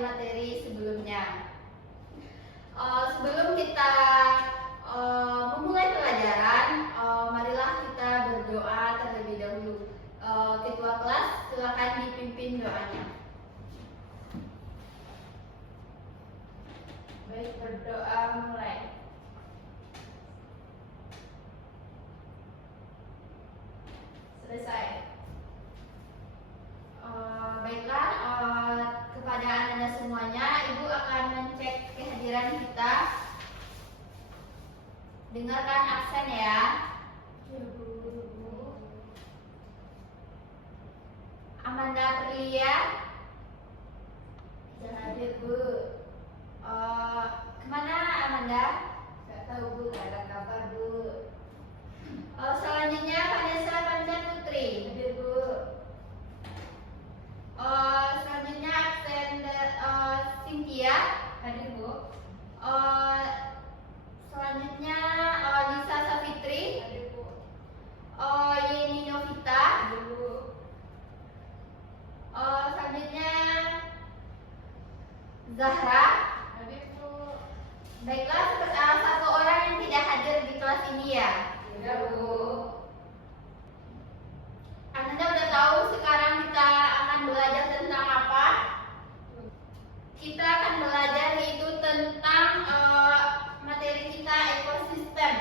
materi-materi sebelumnya. Sebelum kita memulai pelajaran, marilah kita berdoa terlebih dahulu. Ketua kelas, silakan dipimpin doanya. Baik, berdoa mulai. Selesai. Baiklah, kepada Anda semuanya, Ibu akan mencek kehadiran kita. Dengarkan absen ya. Amanda Prilia Tidak hadir, Bu. Kemana Amanda? Gak tahu, Bu. Gak ada kabar, Bu. Selanjutnya Vanessa Pancan Putri. Hadir, Bu. Selanjutnya absen Cynthia. Hadir, Bu. Selanjutnya Lisa Savitri. Hadir, Bu. Yeni Novita. Hadir, Bu. Selanjutnya Zahra. Hadir, Bu. Baiklah, satu orang yang tidak hadir di kelas ini ya. Tidak, Bu. Anda udah tahu sekarang kita akan belajar tentang apa? Kita akan belajar yaitu tentang materi kita ekosistem.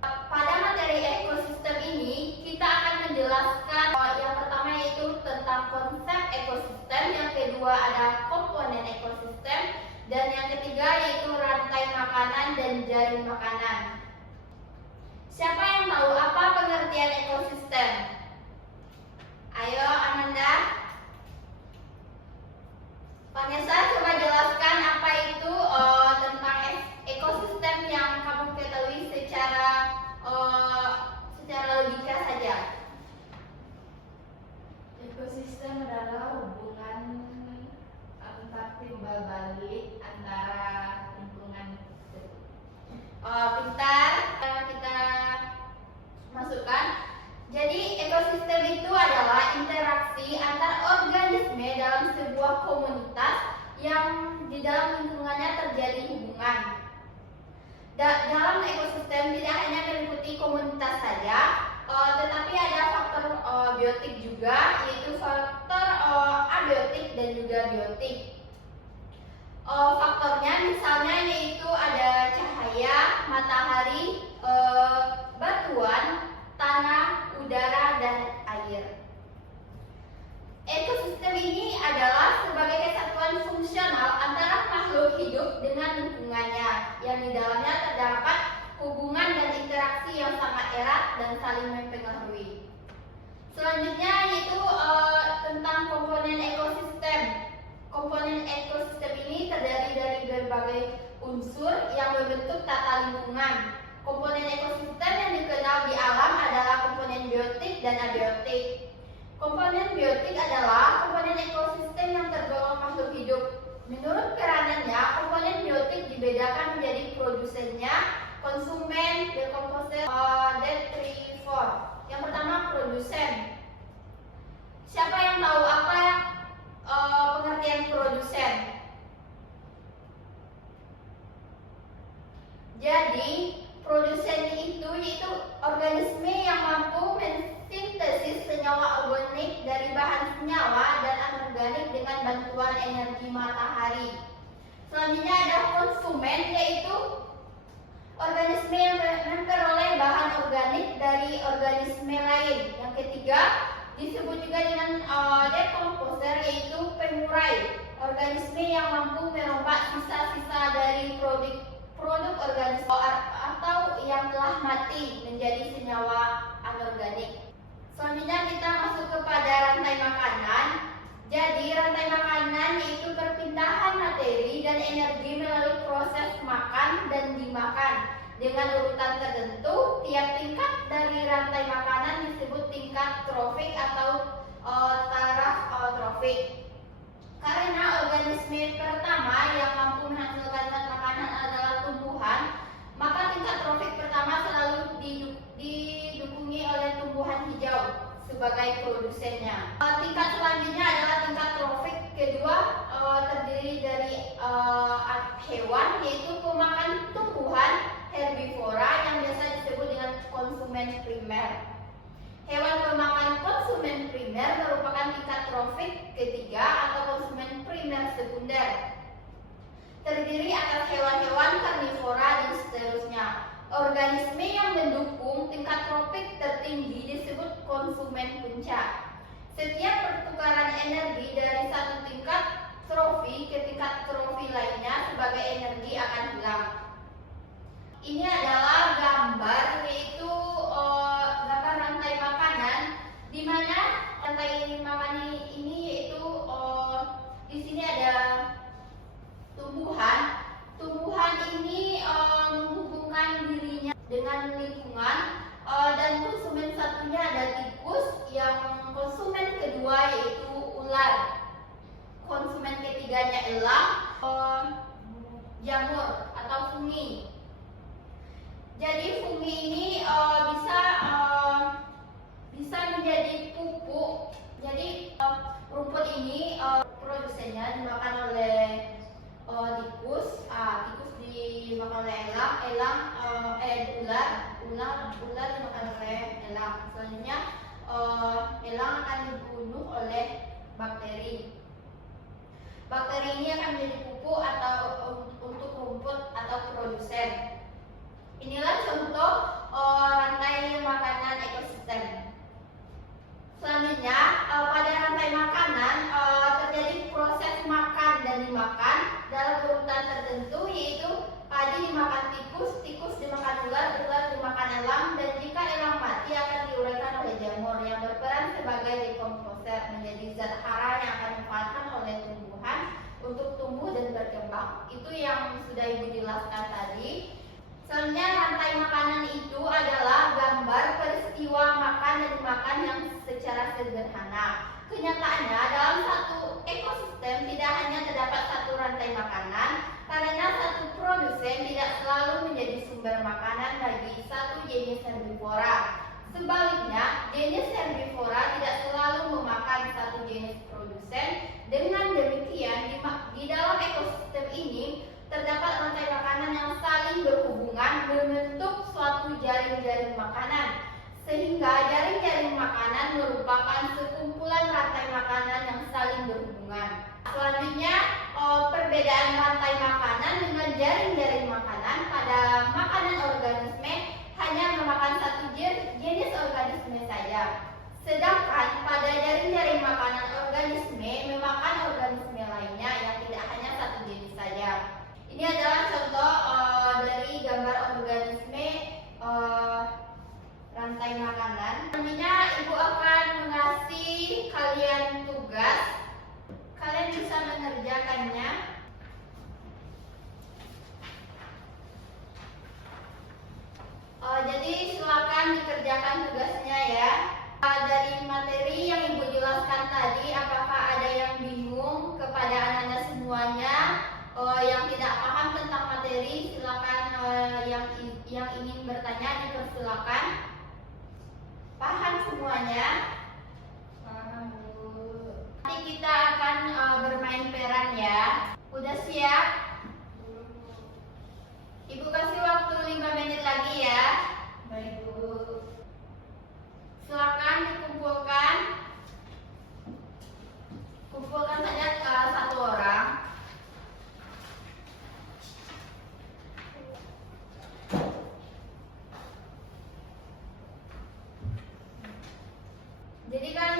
Pada materi ekosistem ini kita akan menjelaskan yang pertama yaitu tentang konsep ekosistem, yang kedua ada komponen ekosistem, dan yang ketiga yaitu rantai makanan dan jaring makanan. Siapa yang tahu apa pengertian ekosistem? Ayo Amanda. Vanessa, coba jelaskan apa itu tentang ekosistem yang kamu ketahui secara logika saja. Ekosistem adalah hubungan antar timbal balik antara lingkungan. Pintar, kita masukkan. Jadi ekosistem itu adalah interaksi antar organisme dalam sebuah komunitas yang di dalam lingkungannya terjadi hubungan. Dalam ekosistem tidak hanya meliputi komunitas saja, tetapi ada faktor biotik juga, yaitu faktor abiotik dan juga biotik. Faktornya misalnya yaitu ada cahaya, matahari, batuan, tanah, udara, dan air. Ekosistem ini adalah sebagai kesatuan fungsional antara makhluk hidup dengan lingkungannya, yang di dalamnya terdapat hubungan dan interaksi yang sangat erat dan saling mempengaruhi. Selanjutnya yaitu tentang komponen ekosistem. Komponen ekosistem ini terdiri dari berbagai unsur yang membentuk tata lingkungan. Komponen ekosistem yang dikenal di alam adalah komponen biotik dan abiotik. Komponen biotik adalah komponen ekosistem yang tergolong makhluk hidup. Menurut peranannya, komponen biotik dibedakan menjadi produsennya, konsumen, dekomposer, detrivor. Yang pertama produsen. Siapa yang tahu apa pengertian produsen? Jadi produsen itu yaitu organisme yang mampu mensintesis senyawa organik dari bahan senyawa dan anorganik dengan bantuan energi matahari. Selanjutnya ada konsumen, yaitu organisme yang memperoleh bahan organik dari organisme lain. Yang ketiga disebut juga dengan dekomposer, yaitu pengurai, organisme yang mampu merombak sisa-sisa dari produk organisme atau yang telah mati menjadi senyawa anorganik. Selanjutnya kita masuk kepada rantai makanan. Jadi rantai makanan yaitu perpindahan materi dan energi melalui proses makan dan dimakan. Dengan urutan tertentu, tiap tingkat dari rantai makanan disebut tingkat trofik atau taraf trofik. Karena organisme pertama yang mampu menghasilkan zat makanan adalah tumbuhan, maka tingkat trofik pertama selalu didukungi oleh tumbuhan hijau sebagai produsennya. Tingkat selanjutnya adalah tingkat trofik kedua, terdiri produser. Terdiri atas hewan-hewan karnivora dan seterusnya. Organisme yang mendukung tingkat tropik tertinggi disebut konsumen puncak. Setiap pertukaran energi dari satu tingkat trofi ke tingkat trofi lainnya sebagai energi akan hilang. Ini adalah gambar, yaitu gambar rantai makanan, di mana rantai makanan ini yaitu di sini ada tumbuhan. Tumbuhan ini menghubungkan dirinya dengan lingkungan, dan konsumen satunya ada tikus, yang konsumen kedua yaitu ular, konsumen ketiganya elang, jamur atau fungi. Jadi fungi ini bisa menjadi pupuk. Jadi rumput ini produsennya dimakan oleh tikus, tikus dimakan oleh ular dimakan oleh elang. Selanjutnya elang akan dibunuh oleh bakteri. Bakteri ini akan menjadi pupuk atau untuk rumput atau produsen. Inilah contoh rantai makanan ekosistem. Selanjutnya, pada rantai makanan terjadi proses makan dan dimakan dalam urutan tertentu, yaitu padi dimakan tikus, tikus dimakan ular, ular dimakan elang, dan jika elang mati akan diuraikan oleh jamur yang berperan sebagai dekomposer, menjadi zat hara yang akan dimanfaatkan oleh tumbuhan untuk tumbuh dan berkembang. Itu yang sudah Ibu jelaskan tadi. Selanjutnya, rantai makanan itu adalah gambar peristiwa makan dan dimakan yang secara sederhana. Kenyataannya, dalam satu ekosistem tidak hanya terdapat satu rantai makanan, karena satu produsen tidak selalu menjadi sumber makanan bagi satu jenis herbivora. Sebaliknya, jenis herbivora tidak selalu memakan satu jenis produsen. Dengan demikian, di dalam ekosistem ini terdapat rantai makanan yang saling berhubungan membentuk suatu jaring-jaring makanan, sehingga jaring-jaring makanan merupakan sekumpulan rantai makanan yang saling berhubungan. Selanjutnya, perbedaan rantai makanan dengan jaring-jaring makanan. Pada makanan organisme hanya memakan satu jenis organisme saja, sedangkan pada jaring-jaring makanan organisme memakan organisme lainnya yang tidak hanya satu jenis saja. Ini adalah contoh dari gambar organisme rantai makanan. Selanjutnya Ibu akan mengasih kalian tugas. Kalian bisa mengerjakannya. Jadi silakan dikerjakan tugasnya ya. Dari materi yang Ibu jelaskan tadi, apakah ada yang bingung kepada anak-anak semuanya? Yang tidak paham tentang materi, silakan yang ingin bertanya dipersilakan. Paham semuanya? Paham, Bu. Nanti kita akan bermain peran ya. Udah siap? Ibu kasih waktu 5 menit lagi ya. Baik, Bu. Silakan dikumpulkan. Kumpulkan saja satu orang. Jadi kan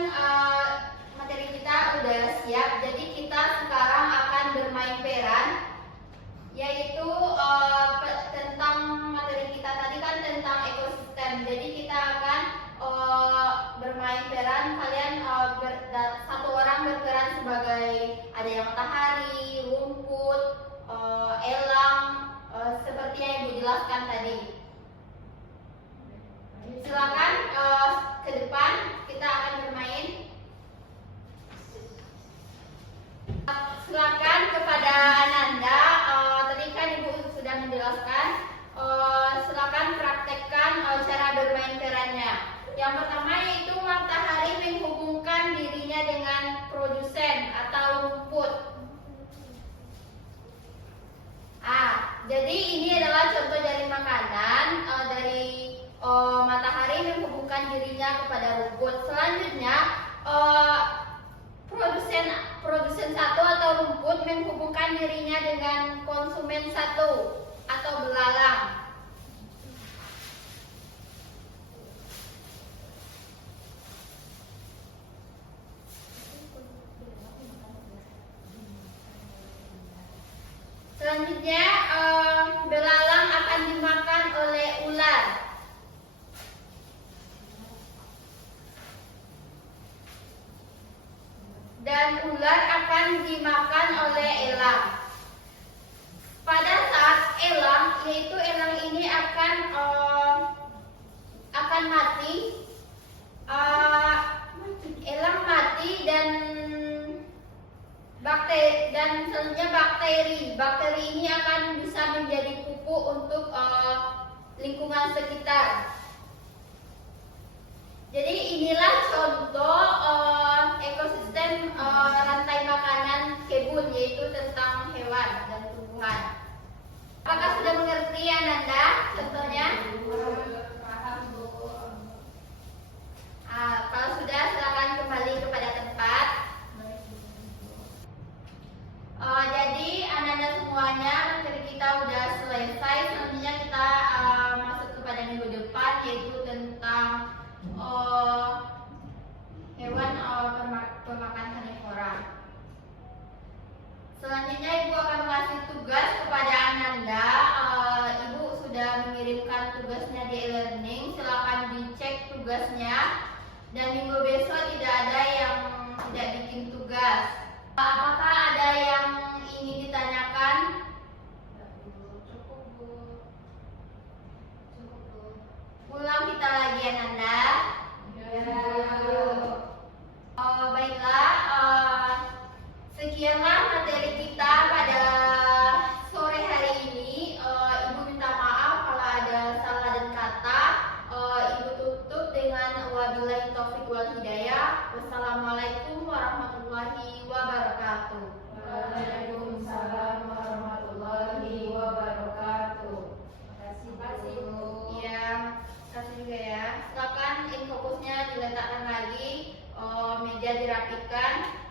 materi kita udah siap. Jadi kita sekarang akan bermain peran, yaitu tentang materi kita tadi kan tentang ekosistem. Jadi kita akan bermain peran. Kalian satu orang berperan sebagai ada yang matahari, rumput, elang, seperti yang Ibu jelaskan tadi. Silakan ke depan, kita akan bermain. Silakan kepada Ananda. Tadi kan Ibu sudah menjelaskan. Silakan praktekkan cara bermain perannya. Yang pertama yaitu matahari menghubungkan dirinya dengan produsen atau rumput. Jadi ini adalah contoh jaring makanan dari matahari menghubungkan dirinya kepada rumput. Selanjutnya produsen satu atau rumput menghubungkan dirinya dengan konsumen satu atau belalang. Selanjutnya, belalang akan dimakan oleh ular. Dan ular akan dimakan oleh elang. Pada saat elang, yaitu elang ini akan mati. Elang mati dan selanjutnya bakteri ini akan bisa menjadi pupuk untuk lingkungan sekitar. Jadi inilah contoh ekosistem rantai makanan kebun, yaitu tentang hewan dan tumbuhan. Apakah sudah mengerti Ananda contohnya? Paham, Bu. Kalau sudah, silakan kembali kepada tempat. Jadi Ananda semuanya, materi kita sudah selesai. Selanjutnya kita masuk kepada minggu depan, yaitu tentang hewan pemakan karnivora. Selanjutnya Ibu akan mengasih tugas kepada Ananda. Ibu sudah mengirimkan tugasnya di e-learning. Silakan dicek tugasnya. Dan minggu besok tidak ada yang tidak bikin tugas. Apakah ada yang ingin ditanyakan? Cukup, Bu. Cukup, Bu. Ulang kita lagi Ananda. Ya. Baiklah, sekianlah materi kita pada sore hari ini. Ibu minta maaf kalau ada salah dan kata. Ibu tutup dengan wabillahi taufiq wal hidayah. Wassalamualaikum warahmatullahi wabarakatuh. Waalaikumsalam warahmatullahi wabarakatuh. Terima kasih, Bu. Iya, kasih juga ya. Silakan infokusnya diletakkan lagi, meja dirapikan.